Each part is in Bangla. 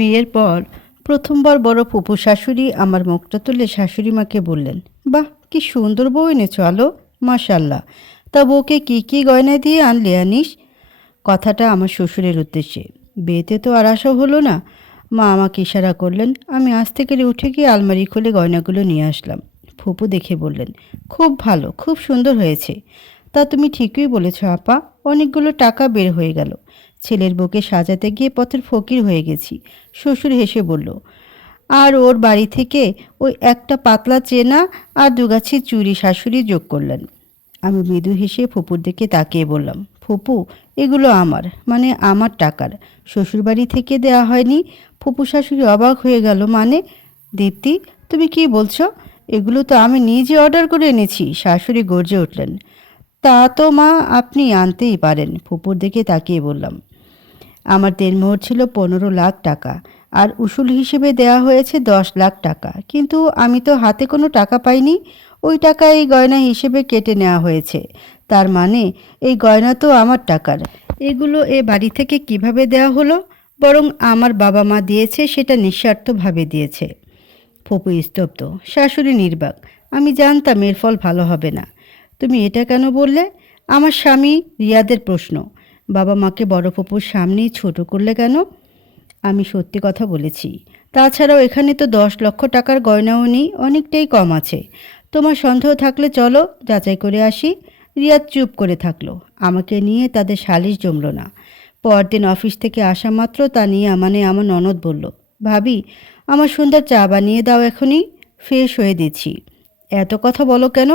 বিয়ের পর প্রথমবার বড় ফুপু শাশুড়ি আমার মুখটা তুলে শাশুড়ি মাকে বললেন, বাহ, কি সুন্দর বউ এনেছো আলো মাশাল্লাহ তা বউকে কি কি গয়না দিয়ে আনলে আনিস? কথাটা আমার শ্বশুরের উদ্দেশ্যে। বিয়েতে তো আর আসা হলো না। মা আমাকে ইশারা করলেন, আমি আজ থেকে উঠে গিয়ে আলমারি খুলে গয়নাগুলো নিয়ে আসলাম। ফুপু দেখে বললেন, খুব ভালো, খুব সুন্দর হয়েছে। তা তুমি ঠিকই বলেছ আপা, অনেকগুলো টাকা বের হয়ে গেল। ছেলের বউকে সাজাতে গিয়ে পথের ফকির হয়ে গেছি। শ্বশুর হেসে বলল, আর ওর বাড়ি থেকে ওই একটা পাতলা চেনা আর দুগাছি চুরি শাশুড়ি যোগ করলেন। আমি মৃদু হেসে ফুপুর দিকে তাকিয়ে বললাম, ফুপু, এগুলো আমার মানে আমার টাকার। শ্বশুরবাড়ি থেকে দেয়া হয়নি। ফুপু শাশুড়ি অবাক হয়ে গেল মানে? দীপ্তি, তুমি কি বলছো? এগুলো তো আমি নিজে অর্ডার করে এনেছি। শাশুড়ি গর্জে উঠলেন, তা তো মা আপনি আনতেই পারেন। ফুপুর দিকে তাকিয়ে বললাম আমার দেনমোহর ছিল পনেরো লাখ টাকা, আর উসুল হিসেবে দেয়া হয়েছে দশ লাখ টাকা। কিন্তু আমি তো হাতে কোনো টাকা পাইনি, ওই টাকা এই গয়না হিসেবে কেটে নেওয়া হয়েছে। তার মানে এই গয়না তো আমার টাকার। এগুলো এ বাড়ি থেকে কীভাবে দেয়া হলো? বরং আমার বাবা মা দিয়েছে, সেটা নিঃস্বার্থভাবে দিয়েছে। ফুপু স্তব্ধ, শাশুড়ি নির্বাক, আমি জানতাম এর ফল ভালো হবে না। তুমি এটা কেন বললে? আমার স্বামী রিয়াদের প্রশ্ন। বাবা মাকে বড় ফুপুর সামনেই ছোট করলে কেন? আমি সত্যি কথা বলেছি। তাছাড়াও এখানে তো দশ লক্ষ টাকার গয়নাও নেই, অনেকটাই কম আছে। তোমার সন্দেহ থাকলে চলো, যাচাই করে আসি। রিয়াদ চুপ করে থাকল। আমাকে নিয়ে তাদের সালিশ জমলো না। পরদিন অফিস থেকে আসা মাত্র তা নিয়ে মানে আমার ননদ বলল, ভাবি, আমার সুন্দর চা বানিয়ে দাও এখনই, ফ্রেশ হয়ে দিচ্ছি। এত কথা বলো কেন?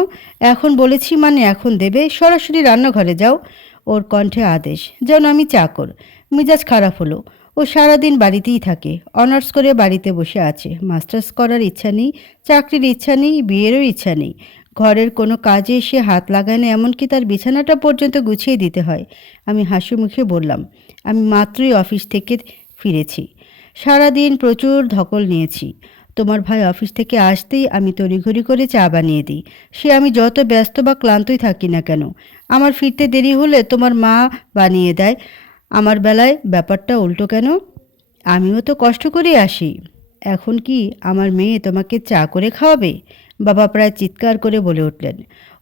এখন বলেছি মানে এখন দেবে। সরাসরি রান্নাঘরে যাও। ওর কণ্ঠে আদেশ যেন আমি চাকর, মিজাজ খারাপ হলো। ও সারাদিন বাড়িতেই থাকে, অনার্স করে বাড়িতে বসে আছে। মাস্টার্স করার ইচ্ছা নেই, চাকরির ইচ্ছা নেই, বিয়েরও ইচ্ছা নেই। ঘরের কোনো কাজে সে হাত লাগায় না এমনকি তার বিছানাটা পর্যন্ত গুছিয়ে দিতে হয়। আমি হাসি মুখে বললাম, আমি মাত্রই অফিস থেকে ফিরেছি। সারাদিন প্রচুর ধকল নিয়েছি। তোমার ভাই অফিস থেকে আসতেই আমি তড়িঘড়ি করে চা বানিয়ে দিই। সে আমি যত ব্যস্ত বা ক্লান্তই থাকি না কেন, আমার ফিরতে দেরি হলে তোমার মা বানিয়ে দেয়। আমার বেলায় ব্যাপারটা উল্টো কেন? আমিও তো কষ্ট করে আসি। এখন কি আমার মেয়ে তোমাকে চা করে খাওয়াবে? বাবা প্রায় চিৎকার করে বলে উঠলেন,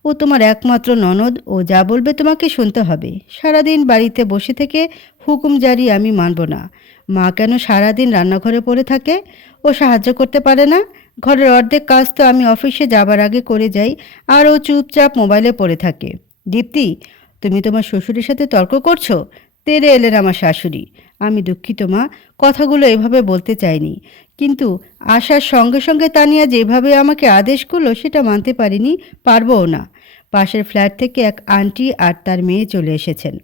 ও তোমার একমাত্র ননদ, ও যা বলবে তোমাকে শুনতে হবে। সারাদিন বাড়িতে বসে থেকে হুকুম জারি আমি মানব না। মা কেন সারাদিন রান্নাঘরে পড়ে থাকে? ও সাহায্য করতে পারে না? ঘরের অর্ধেক কাজ তো আমি অফিসে যাবার আগে করে যাই, আর ও চুপচাপ মোবাইলে পড়ে থাকে। দীপ্তি, তুমি তোমার শ্বশুরের সাথে তর্ক করছ? তেরে এলেন আমার শাশুড়ি। আমি দুঃখিত, মা। কথাগুলো এভাবে বলতে চাইনি। কিন্তু আসার সঙ্গে সঙ্গে তানিয়া যেভাবে আমাকে আদেশ করল, সেটা মানতে পারিনি, পারবও না। পাশের ফ্ল্যাট থেকে এক আন্টি আর তার মেয়ে চলে এসেছেন।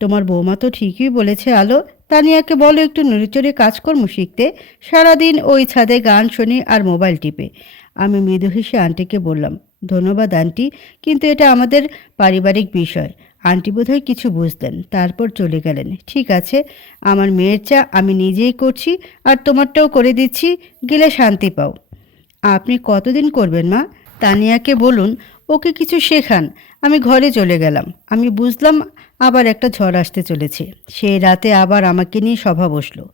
তোমার বৌমা তো ঠিকই বলেছে, আলো। তানিয়াকে বলো, একটু নড়িচড়ে কাজকর্ম শিখতে। সারাদিন ওই ছাদে গান শুনি আর মোবাইল টিপে। আমি মৃদু হেসে আন্টিকে বললাম, ধন্যবাদ আন্টি, কিন্তু এটা আমাদের পারিবারিক বিষয়। আন্টি বোধহয় কিছু বুঝলেন তারপর চলে গেলেন। ঠিক আছে, আমার মেয়ের চা আমি নিজেই করছি আর তোমারটাও করে দিচ্ছি, গেলে শান্তি পাও। আপনি কতদিন করবেন মা? তানিয়াকে বলুন ওকে কিছু শেখান। আমি ঘরে চলে গেলাম। আমি বুঝলাম আবার একটা ঝড় আসতে চলেছে। সেই রাতে আবার আমাকে নিয়ে সভা বসল।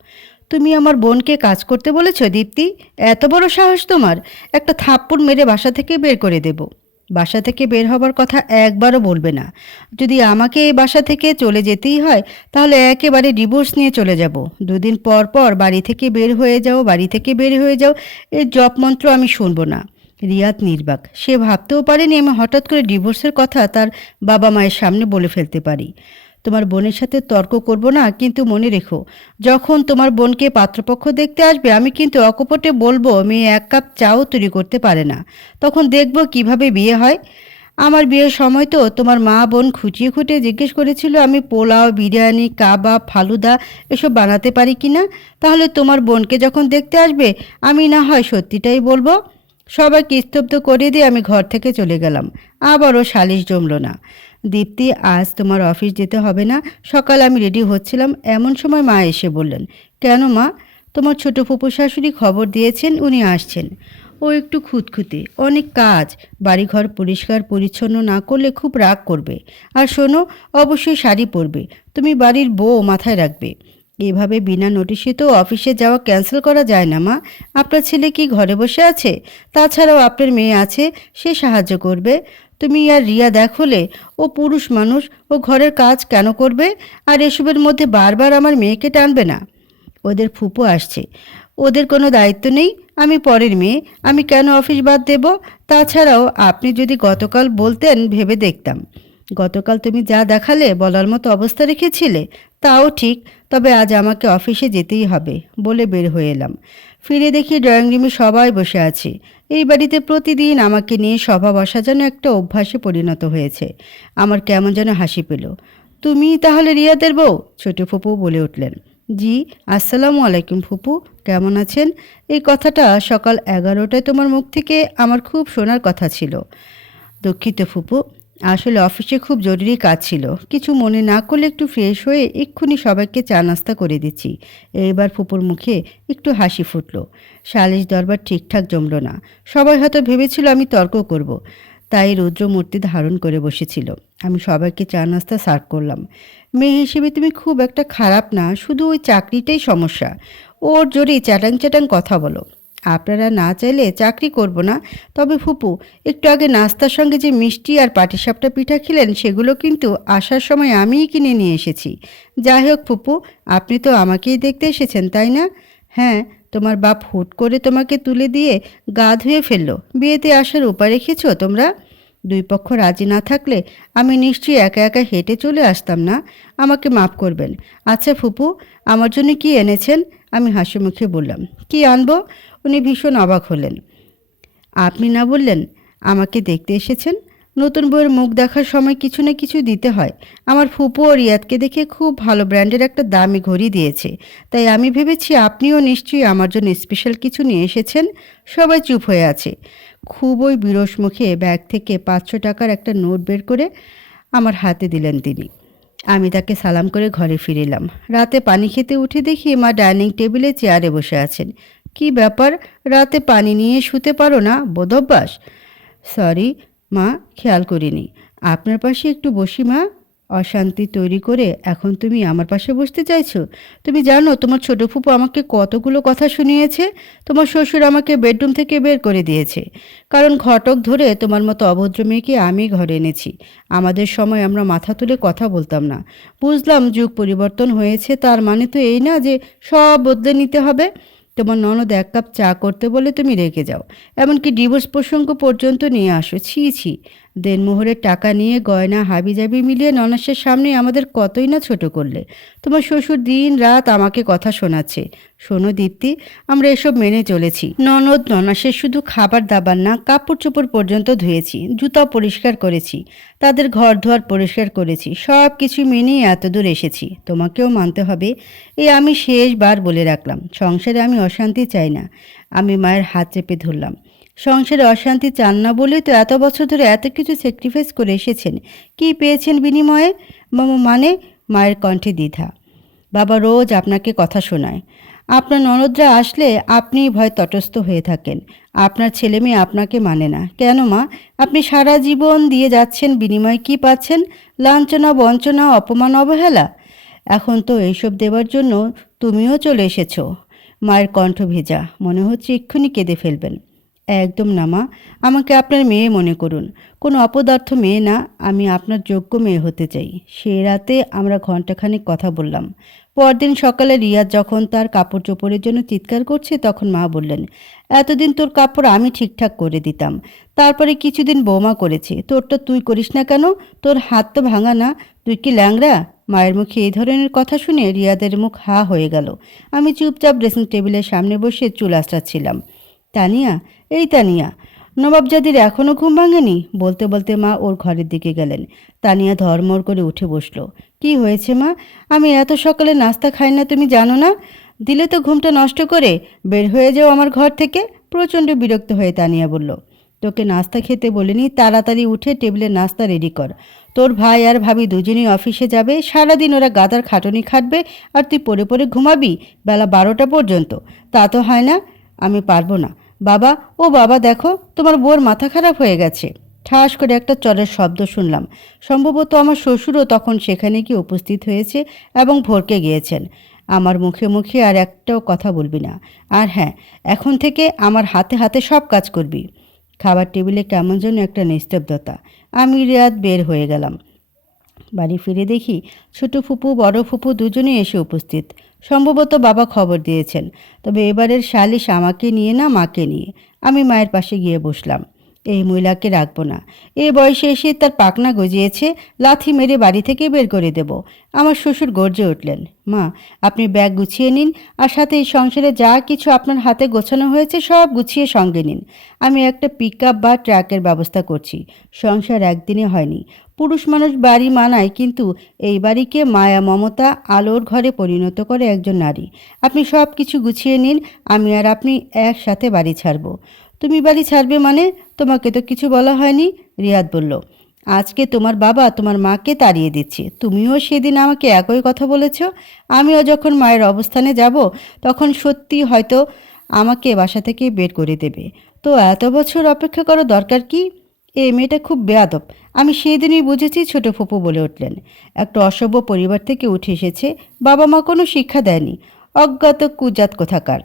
তুমি আমার বোনকে কাজ করতে বলেছ, দীপ্তি? এত বড় সাহস তোমার। একটা থাপ্পড় মেরে বাসা থেকে বের করে দেব। বাসা থেকে বের হবার কথা একবারও বলবে না। যদি আমাকে এই বাসা থেকে চলে যেতেই হয়, তাহলে একেবারে ডিভোর্স নিয়ে চলে যাব। দুদিন পর পর বাড়ি থেকে বের হয়ে যাও, বাড়ি থেকে বের হয়ে যাও। এর জপ মন্ত্র আমি শুনব না। রিয়াদ নির্বাক। সে ভাবতেও পারেনি আমি হঠাৎ করে ডিভোর্সের কথা তার বাবা মায়ের সামনে বলে ফেলতে পারি। তোমার বোনের সাথে তর্ক করব না, কিন্তু মনে রেখো, যখন তোমার বোনকে পাত্রপক্ষ দেখতে আসবে, আমি কিন্তু অকপটে বলব, মেয়ে এক কাপ চাও তৈরি করতে পারে না। তখন দেখব কীভাবে বিয়ে হয়। আমার বিয়ের সময় তো তোমার মা বোন খুঁটিয়ে খুঁটিয়ে জিজ্ঞেস করেছিল, আমি পোলাও, বিরিয়ানি, কাবাব, ফালুদা এসব বানাতে পারি কি না তাহলে তোমার বোনকে যখন দেখতে আসবে, আমি না হয় সত্যিটাই বলব। সবাইকে স্তব্ধ করে দিয়ে আমি ঘর থেকে চলে গেলাম। আবারও সালিশ জমলো না। দীপ্তি, আজ তোমার অফিস যেতে হবে না। সকাল আমি রেডি হচ্ছিলাম। এমন সময় মা এসে বললেন, কেন মা? তোমার ছোট ফুপু শাশুড়ি খবর দিয়েছেন, উনি আসছেন। ও একটু খুঁতখুঁতে, অনেক কাজ। বাড়িঘর পরিষ্কার, পরিচ্ছন্ন না করলে খুব রাগ করবে। আর শোনো, অবশ্যই শাড়ি পরবে। তুমি বাড়ির বউ মাথায় রাখবে। এভাবে বিনা নোটিশে তো অফিসে যাওয়া ক্যান্সেল করা যায় না, মা। আপনার ছেলে কি ঘরে বসে আছে? তাছাড়াও আপনার মেয়ে আছে, সে সাহায্য করবে। তুমি আর রিয়া দেখলে, ও পুরুষ মানুষ, ও ঘরের কাজ কেন করবে? আর এসবের মধ্যে বারবার আমার মেয়েকে টানবে না। ওদের ফুপু আসছে। ওদের কোনো দায়িত্ব নেই, আমি পরের মেয়ে, আমি কেন অফিস বাদ দেব? তাছাড়াও আপনি যদি গতকাল বলতেন, ভেবে দেখতাম। গতকাল তুমি যা দেখালে, বলার মতো অবস্থা রেখেছিলে, তাও ঠিক তবে আজ আমাকে অফিসে যেতেই হবে বলে বের হয়ে এলাম। ফিরে দেখি ড্রয়িং রুমে সবাই বসে আছে। এই বাড়িতে প্রতিদিন আমাকে নিয়ে সভা বসা যেন একটা অভ্যাসে পরিণত হয়েছে। আমার কেমন যেন হাসি পেল। তুমি তাহলে রিয়াদের বউ? ছোট ফুপু বলে উঠলেন। জি, আসসালামু আলাইকুম ফুপু, কেমন আছেন? এই কথাটা সকাল এগারোটায় তোমার মুখ থেকে আমার খুব শোনার কথা ছিল। দুঃখিত ফুপু আসলে অফিসে খুব জরুরি কাজ ছিল। কিছু মনে না করলে একটু ফ্রেশ হয়ে এক্ষুনি সবাইকে চা নাস্তা করে দিচ্ছি। এইবার ফুপুর মুখে একটু হাসি ফুটলো। সালিশ দরবার ঠিকঠাক জমলো না। সবাই হয়তো ভেবেছিল আমি তর্ক করব। তাই রুদ্রমূর্তি ধারণ করে বসেছিল। আমি সবাইকে চা নাস্তা সার্ভ করলাম। মেয়ে হিসেবে তুমি খুব একটা খারাপ না, শুধু ওই চাকরিটাই সমস্যা। ওর জোরে চ্যাটাং চ্যাটাং কথা বলো। আপনারা না চাইলে চাকরি করব না। তবে ফুপু, একটু আগে নাস্তার সঙ্গে যে মিষ্টি আর পাটিসাপটা পিঠা খেলেন, সেগুলো কিন্তু আসার সময় আমিই কিনে নিয়ে এসেছি। যাই হোক ফুপু, আপনি তো আমাকেই দেখতে এসেছেন, তাই না? হ্যাঁ তোমার বাপ হুট করে তোমাকে তুলে দিয়ে গা ধুয়ে ফেলল। বিয়েতে আসার উপায় রেখেছো তোমরা? দুই পক্ষ রাজি না থাকলে আমি নিশ্চয়ই একা একা হেঁটে চলে আসতাম না। আমাকে মাফ করবেন। আচ্ছা ফুপু, আমার জন্য কি এনেছেন? আমি হাসি মুখে বললাম, কি আনব? উনি ভীষণ অবাক হলেন। আপনি না বললেন, আমাকে দেখতে এসেছেন? নতুন বইয়ের মুখ দেখার সময় কিছু না কিছু দিতে হয়। আমার ফুপু ও রিয়াদকে দেখে খুব ভালো ব্র্যান্ডের একটা দামি ঘড়ি দিয়েছে। তাই আমি ভেবেছি আপনিও নিশ্চয়ই আমার জন্য স্পেশাল কিছু নিয়ে এসেছেন। সবাই চুপ হয়ে আছে। খুবই বিরস মুখে ব্যাগ থেকে পাঁচশো টাকার একটা নোট বের করে আমার হাতে দিলেন তিনি। আমি তাকে সালাম করে ঘরে ফিরিলাম। রাতে পানি খেতে উঠে দেখি মা ডাইনিং টেবিলে চেয়ারে বসে আছেন। কি ব্যাপার? রাতে পানি নিয়ে শুতে পারো না বোধভ্যাস সরি, মা, খেয়াল করিনি। আপনার পাশে একটু বসি, মা। অশান্তি তৈরি করে এখন তুমি আমার পাশে বসতে চাইছো? তুমি জানো, তোমার ছোট ফুপু আমাকে কতগুলো কথা শুনিয়েছে। তোমার শ্বশুর আমাকে বেডরুম থেকে বের করে দিয়েছে। কারণ ঘটক ধরে তোমার মতো অভদ্র মেয়েকে আমি ঘরে এনেছি। আমাদের সময় আমরা মাথা তুলে কথা বলতাম না। বুঝলাম যুগ পরিবর্তন হয়েছে, তার মানে তো এই না যে সব বদলে নিতে হবে। তোমার ননদ এক কাপ চা করতে বলে তুমি রেখে যাও। এমনকি ডিভোর্স প্রসঙ্গ পর্যন্ত নিয়ে আসো। ছি ছি। দেনমোহরের টাকা নিয়ে গয়না হাবিজাবি মিলিয়ে ননাসের সামনে আমাদের কতই না ছোট করলে। তোমার শ্বশুর দিন রাত আমাকে কথা শোনাচ্ছে। শোনো দীপ্তি, আমরা এসব মেনে চলেছি। ননদ, ননাসের শুধু খাবার দাবার না কাপড় চোপড় পর্যন্ত ধুয়েছি, জুতা পরিষ্কার করেছি, তাদের ঘর ধোয়ার পরিষ্কার করেছি, সব কিছু মেনেই এতদূর এসেছি। তোমাকেও মানতে হবে এই আমি শেষবার বলে রাখলাম। সংসারে আমি অশান্তি চাই না। আমি মায়ের হাত চেপে ধরলাম। সংসারে অশান্তি চান না বলেই তো এত বছর ধরে এত কিছু স্যাক্রিফাইস করে এসেছেন। কি পেয়েছেন বিনিময়ে? মানে মায়ের কণ্ঠে দ্বিধা। বাবা রোজ আপনাকে কথা শোনায়। আপনার ননদরা আসলে আপনি ভয় তটস্থ হয়ে থাকেন। আপনার ছেলে মেয়ে আপনাকে মানে না। কেন মা? আপনি সারা জীবন দিয়ে যাচ্ছেন, বিনিময়ে কি পাচ্ছেন? লাঞ্ছনা, বঞ্চনা, অপমান, অবহেলা? এখন তো এইসব দেওয়ার জন্য তুমিও চলে এসেছ। মায়ের কণ্ঠ ভেজা। মনে হচ্ছে এক্ষুনি কেঁদে ফেলবেন। একদম না, মা। আমাকে আপনার মেয়ে মনে করুন। কোনো অপদার্থ মেয়ে না, আমি আপনার যোগ্য মেয়ে হতে চাই। সে রাতে আমরা ঘণ্টাখানেক কথা বললাম। পরদিন সকালে রিয়াজ যখন তার কাপড় চোপড়ের জন্য চিৎকার করছে, তখন মা বললেন, এতদিন তোর কাপড় আমি ঠিকঠাক করে দিতাম। তারপরে কিছুদিন বৌমা করেছে। তোরটা তুই করিস না কেন? তোর হাত তো ভাঙা না। তুই কি ল্যাংড়া? মায়ের মুখে এই ধরনের কথা শুনে রিয়াদের মুখ হা হয়ে গেল। আমি চুপচাপ ড্রেসিং টেবিলের সামনে বসে চুল আঁচড়াচ্ছিলাম। তানিয়া এই তানিয়া নবাবজাদির এখনও ঘুম ভাঙেনি? বলতে বলতে মা ওর ঘরের দিকে গেলেন। তানিয়া ধর্মর করে উঠে বসল। কি হয়েছে মা? আমি এত সকালে নাস্তা খাই না, তুমি জানো না? দিলে তো ঘুমটা নষ্ট করে বের হয়ে যাও আমার ঘর থেকে। প্রচণ্ড বিরক্ত হয়ে তানিয়া বলল, তোকে নাস্তা খেতে বলিনি, তাড়াতাড়ি উঠে টেবিলে নাস্তা রেডি কর। তোর ভাই আর ভাবি দুজনেই অফিসে যাবে, সারাদিন ওরা গাদার খাটনি খাটবে আর তুই পরে পরে ঘুমাবি বেলা বারোটা পর্যন্ত। তা তো হয় না, আমি পারব না। বাবা, ও বাবা, দেখো, তোমার বউর মাথা খারাপ হয়ে গেছে। ঠাস করে একটা চরের শব্দ শুনলাম। সম্ভবত আমার শ্বশুরও তখন সেখানে গিয়ে উপস্থিত হয়েছে এবং ভরকে গিয়েছেন। আমার মুখে মুখে আর একটাও কথা বলবি না। আর হ্যাঁ এখন থেকে আমার হাতে হাতে সব কাজ করবি। খাবার টেবিলে কেমন যেন একটা নিস্তব্ধতা। আমি রিয়াদ বের হয়ে গেলাম। বাড়ি ফিরে দেখি ছোট ফুপু, বড় ফুপু দুজনেই এসে উপস্থিত। সম্ভবত বাবা খবর দিয়েছেন। তবে এবারের সালিশ আমাকে নিয়ে না মাকে নিয়ে? আমি মায়ের পাশে গিয়ে বসলাম। এই মহিলাকে রাখব না। এই বয়সে এসে তার পাকনা গজিয়েছে, লাথি মেরে বাড়ি থেকে বের করে দেব। আমার শ্বশুর গর্জে উঠলেন, মা, আপনি ব্যাগ গুছিয়ে নিন আর সাথে এই সংসারে যা কিছু আপনার হাতে গোছানো হয়েছে সব গুছিয়ে সঙ্গে নিন। আমি একটা পিক বা ট্রাকের ব্যবস্থা করছি। সংসার একদিনে হয়নি। পুরুষ মানুষ বাড়ি মানায়, কিন্তু এই বাড়িকে মায়া, মমতা, আলোর ঘরে পরিণত করে একজন নারী। আপনি সব কিছু গুছিয়ে নিন, আমি আর আপনি একসাথে বাড়ি ছাড়বো। তুমি বাড়ি ছাড়বে মানে? তোমাকে তো কিছু বলা হয়নি, রিয়াদ বলল। আজকে তোমার বাবা তোমার মাকে তাড়িয়ে দিচ্ছে। তুমিও সেদিন আমাকে একই কথা বলেছ। আমিও যখন মায়ের অবস্থানে যাব, তখন সত্যি হয়তো আমাকে বাসা থেকে বের করে দেবে। তো এত বছর অপেক্ষা করা দরকার কি? এ মেয়েটা খুব বেয়াদব। আমি সেই দিনই বুঝেছি ছোট ফুপু বলে উঠলেন। একটা অসভ্য পরিবার থেকে উঠে এসেছে। বাবা মা কোনো শিক্ষা দেয়নি। অজ্ঞাত কুজাত কোথাকার।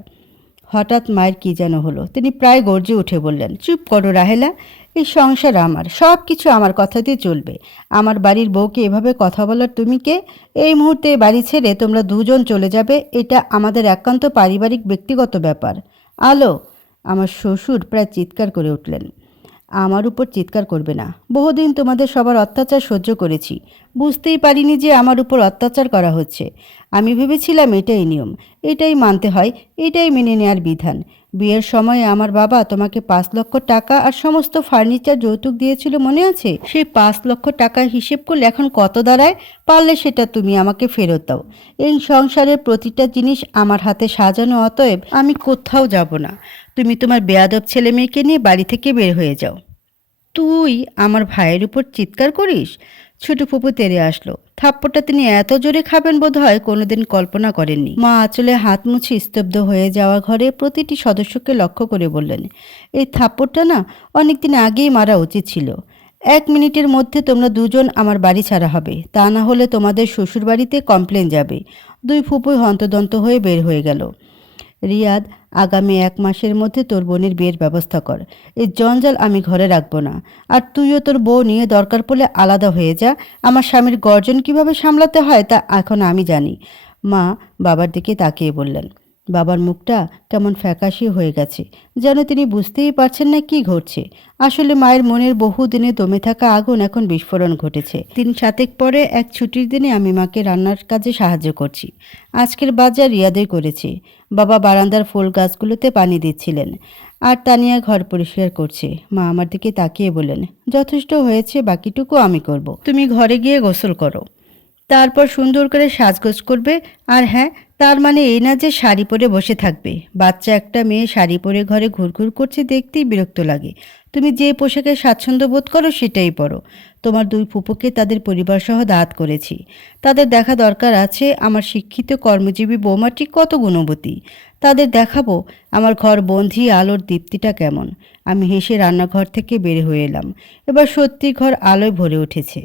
হঠাৎ মায়ের কি যেন হলো? তিনি প্রায় গর্জে উঠে বললেন, চুপ করো রাহেলা, এই সংসার আমার সব কিছু আমার কথা দিয়ে চলবে। আমার বাড়ির বউকে এভাবে কথা বলার তুমি কে? এই মুহূর্তে বাড়ি ছেড়ে তোমরা দুজন চলে যাবে, এটা আমাদের একান্ত পারিবারিক ব্যক্তিগত ব্যাপার। আলো! আমার শ্বশুর প্রায় চিৎকার করে উঠলেন। আমার উপর চিৎকার করবে না। বহুদিন তোমাদের সবার অত্যাচার সহ্য করেছি। বুঝতেই পারিনি যে আমার উপর অত্যাচার করা হচ্ছে। আমি ভেবেছিলাম এটাই নিয়ম, এটাই মানতে হয়, এটাই মেনে নেয়ার বিধান। বিয়ের সময় আমার বাবা তোমাকে পাঁচ লক্ষ টাকা আর সমস্ত ফার্নিচার যৌতুক দিয়েছিল মনে আছে? সেই পাঁচ লক্ষ টাকার হিসেব করলে এখন কত দাঁড়ায়? পারলে সেটা তুমি আমাকে ফেরত দাও। এই সংসারের প্রতিটা জিনিস আমার হাতে সাজানো, অতএব আমি কোথাও যাব না। তুমি তোমার বেয়াদব ছেলে মেয়েকে নিয়ে বাড়ি থেকে বের হয়ে যাও। তুই আমার ভাইয়ের উপর চিৎকার করিস? ছোট ফুপু তেরে আসলো। থাপ্পড়টা তিনি এত জোরে খাবেন বোধ হয় কোনোদিন কল্পনা করেননি। মা আঁচলে হাত মুছে স্তব্ধ হয়ে যাওয়া ঘরে প্রতিটি সদস্যকে লক্ষ্য করে বললেন, এই থাপ্পড়টা না অনেকদিন আগেই মারা উচিত ছিল। এক মিনিটের মধ্যে তোমরা দুজন আমার বাড়ি ছাড়া হবে। তা না হলে তোমাদের শ্বশুর বাড়িতে কমপ্লেন যাবে। দুই ফুপুই হন্তদন্ত হয়ে বের হয়ে গেল। রিয়াদ, আগামী এক মাসের মধ্যে তোর বোনের বিয়ের ব্যবস্থা কর। এই জঞ্জাল আমি ঘরে রাখব না। আর তুইও তোর বউ নিয়ে দরকার পড়লে আলাদা হয়ে যা। আমার স্বামীর গর্জন কীভাবে সামলাতে হয় তা এখন আমি জানি। মা বাবার দিকে তাকিয়ে বললেন, বাবার মুখটা কেমন ফ্যাকাশি হয়ে গেছে। যেন তিনি বুঝতেই পারছেন না কি ঘটছে। আসলে মায়ের মনের বহু দিনে দমে থাকা আগুন এখন বিস্ফোরণ ঘটেছে। তিন সাতেক পরে এক ছুটির দিনে আমি মাকে রান্নার কাজে সাহায্য করছি। আজকের বাজার রিয়াদে করেছি। বাবা বারান্দার ফুল গাছগুলোতে পানি দিচ্ছিলেন আর তানিয়া ঘর পরিষ্কার করছে। মা আমার দিকে তাকিয়ে বললেন, যথেষ্ট হয়েছে, বাকিটুকু আমি করব। তুমি ঘরে গিয়ে গোসল করো। তারপর সুন্দর করে সাজগোজ করবে। আর হ্যাঁ তার মানে এই না যে শাড়ি পরে বসে থাকবে। বাচ্চা একটা মেয়ে শাড়ি পরে ঘরে ঘুরঘুর করছে দেখতেই বিরক্ত লাগে। তুমি যে পোশাকে স্বাচ্ছন্দ্য বোধ করো সেটাই পরো। তোমার দুই ফুপুকে তাদের পরিবার সহ দাঁত করেছি। তাদের দেখা দরকার আছে, আমার শিক্ষিত কর্মজীবী বৌমাটি কত গুণবতী। তাদের দেখাবো, আমার ঘর বন্ধি আলোর দীপ্তিটা কেমন। আমি হেসে রান্নাঘর থেকে বের হয়ে এলাম। এবার সত্যি ঘর আলোয় ভরে উঠেছে।